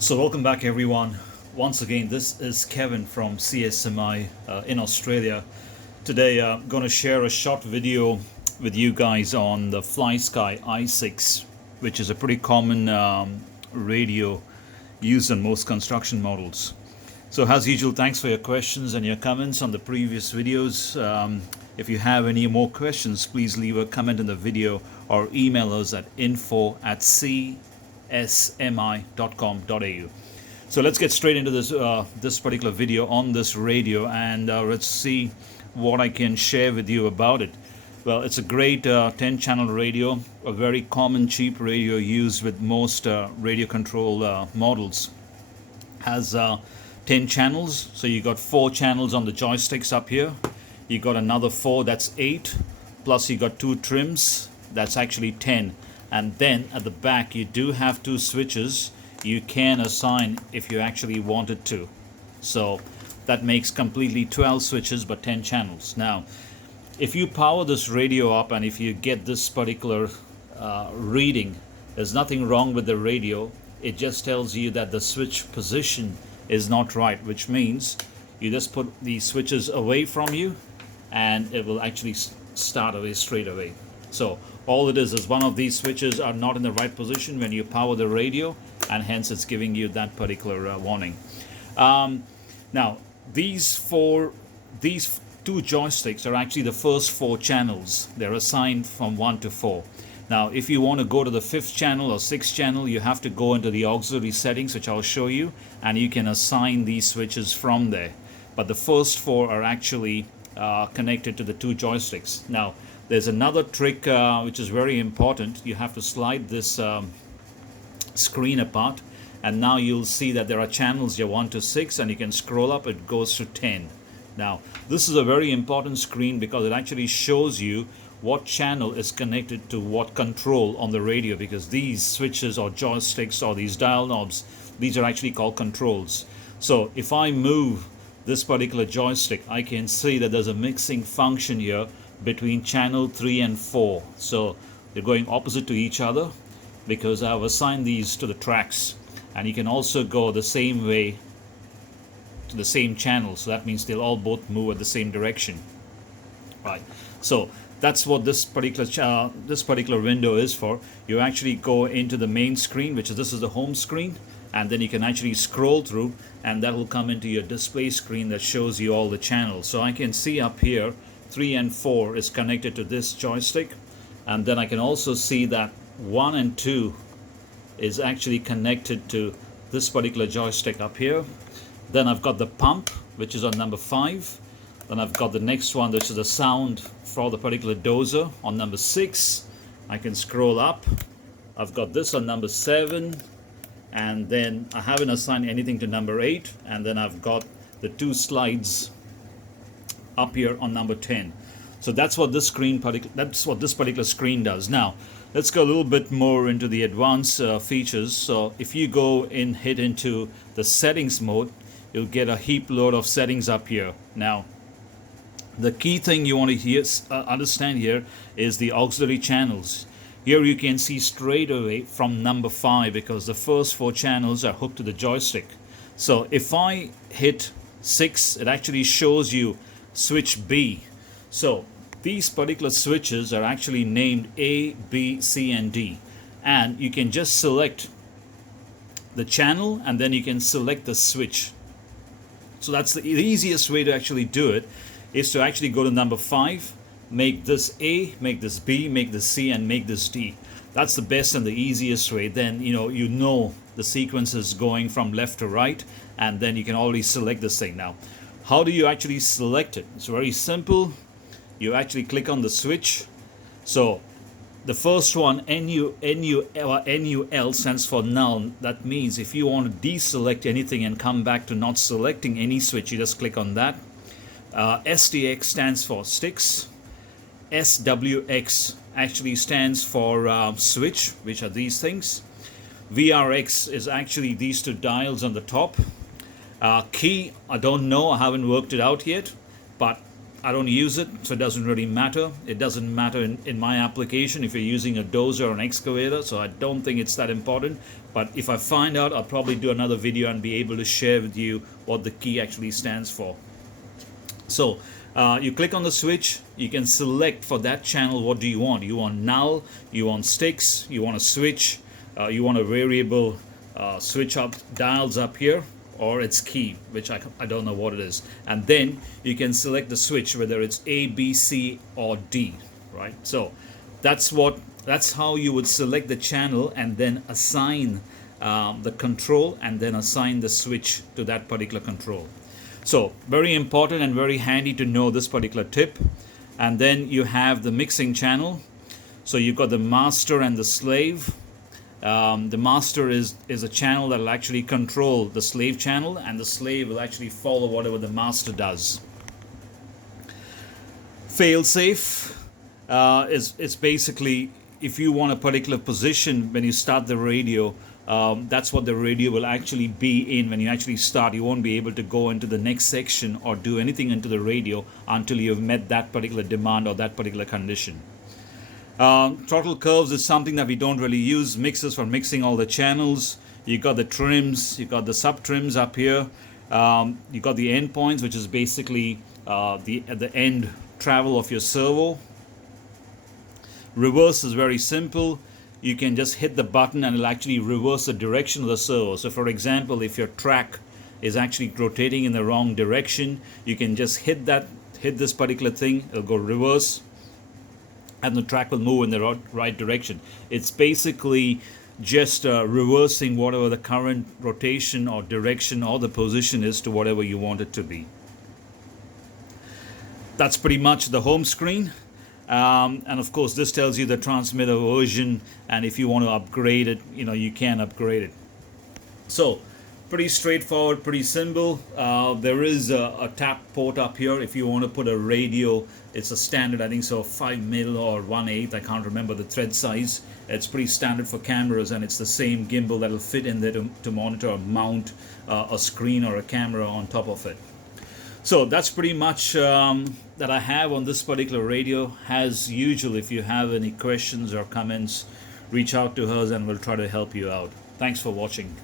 So welcome back everyone. Once again, this is Kevin from CSMI in Australia. Today I'm going to share a short video with you guys on the Flysky i6, which is a pretty common radio used in most construction models. So as usual, thanks for your questions and your comments on the previous videos. If you have any more questions, please leave a comment in the video or email us at info@csmi.com.au. So let's get straight into this particular video on this radio, and let's see what I can share with you about it. Well, it's a great 10-channel radio, a very common cheap radio used with most radio control models. Has 10 channels, so you got 4 channels on the joysticks up here. You got another 4, that's 8, plus you got 2 trims, that's actually 10. And then at the back you do have 2 switches you can assign if you actually wanted to. So that makes completely 12 switches but 10 channels. Now if you power this radio up and if you get this particular reading, there's nothing wrong with the radio. It just tells you that the switch position is not right, which means you just put the switches away from you and it will actually start away straight away. So all it is one of these switches are not in the right position when you power the radio, and hence it's giving you that particular warning. Now these 2 joysticks are actually the first 4 channels. They're assigned from 1 to 4. Now if you want to go to the 5th channel or 6th channel, you have to go into the auxiliary settings, which I'll show you, and you can assign these switches from there. But the first 4 are actually connected to the 2 joysticks. Now there's another trick which is very important. You have to slide this screen apart, and now you'll see that there are channels here 1 to 6, and you can scroll up, it goes to 10. Now this is a very important screen because it actually shows you what channel is connected to what control on the radio, because these switches or joysticks or these dial knobs, these are actually called controls. So if I move this particular joystick, I can see that there's a mixing function here between channel 3 and 4. So they're going opposite to each other because I've assigned these to the tracks, and you can also go the same way to the same channel, so that means they'll all both move at the same direction, right? So that's what this particular window is for. You actually go into the main screen, which is this is the home screen, and then you can actually scroll through, and that will come into your display screen that shows you all the channels. So I can see up here 3 and 4 is connected to this joystick, and then I can also see that 1 and 2 is actually connected to this particular joystick up here. Then I've got the pump, which is on number 5. Then I've got the next one, which is the sound for the particular dozer on number 6. I can scroll up. I've got this on number 7, and then I haven't assigned anything to number 8, and then I've got the 2 slides up here on number 10. So that's what this particular screen does. Now let's go a little bit more into the advanced features. So if you go in, hit into the settings mode, you'll get a heap load of settings up here. Now the key thing you want to understand here is the auxiliary channels. Here you can see straight away from number 5, because the first 4 channels are hooked to the joystick. So if I hit 6, it actually shows you switch B. So these particular switches are actually named A, B, C, and D, and you can just select the channel and then you can select the switch. So that's the easiest way to actually do it, is to actually go to number 5, make this A, make this B, make this C, and make this D. That's the best and the easiest way. Then you know the sequence is going from left to right, and then you can already select this thing. Now how do you actually select it? It's very simple. You actually click on the switch. So the first one, NUL stands for null. That means if you want to deselect anything and come back to not selecting any switch, you just click on that. STX stands for sticks. SWX actually stands for switch, which are these things. VRX is actually these 2 dials on the top. Key, I don't know, I haven't worked it out yet, but I don't use it, so it doesn't really matter. It doesn't matter in my application if you're using a dozer or an excavator, so I don't think it's that important. But if I find out, I'll probably do another video and be able to share with you what the key actually stands for. So you click on the switch, you can select for that channel what do you want. You want null, you want sticks, you want a switch, you want a variable switch up dials up here, or its key, which I don't know what it is. And then you can select the switch, whether it's A, B, C, or D, right? So that's how you would select the channel and then assign the control and then assign the switch to that particular control. So very important and very handy to know this particular tip. And then you have the mixing channel. So you've got the master and the slave. The master is a channel that will actually control the slave channel, and the slave will actually follow whatever the master does. Failsafe is basically if you want a particular position when you start the radio, that's what the radio will actually be in when you actually start. You won't be able to go into the next section or do anything into the radio until you've met that particular demand or that particular condition. Throttle curves is something that we don't really use. Mixers for mixing all the channels. You got the trims, you got the sub trims up here. You got the end points, which is basically the end travel of your servo. Reverse is very simple. You can just hit the button and it'll actually reverse the direction of the servo. So for example, if your track is actually rotating in the wrong direction, you can just hit this particular thing, it'll go reverse, and the track will move in the right direction. It's basically just reversing whatever the current rotation or direction or the position is to whatever you want it to be. That's pretty much the home screen. And of course this tells you the transmitter version, and if you want to upgrade it, you can upgrade it. So pretty straightforward, pretty simple. There is a tap port up here if you want to put a radio. It's a standard, I think so, 5 mil or 1/8, I can't remember the thread size. It's pretty standard for cameras, and it's the same gimbal that will fit in there to monitor or mount a screen or a camera on top of it. So that's pretty much that I have on this particular radio. As usual, if you have any questions or comments, reach out to us and we'll try to help you out. Thanks for watching.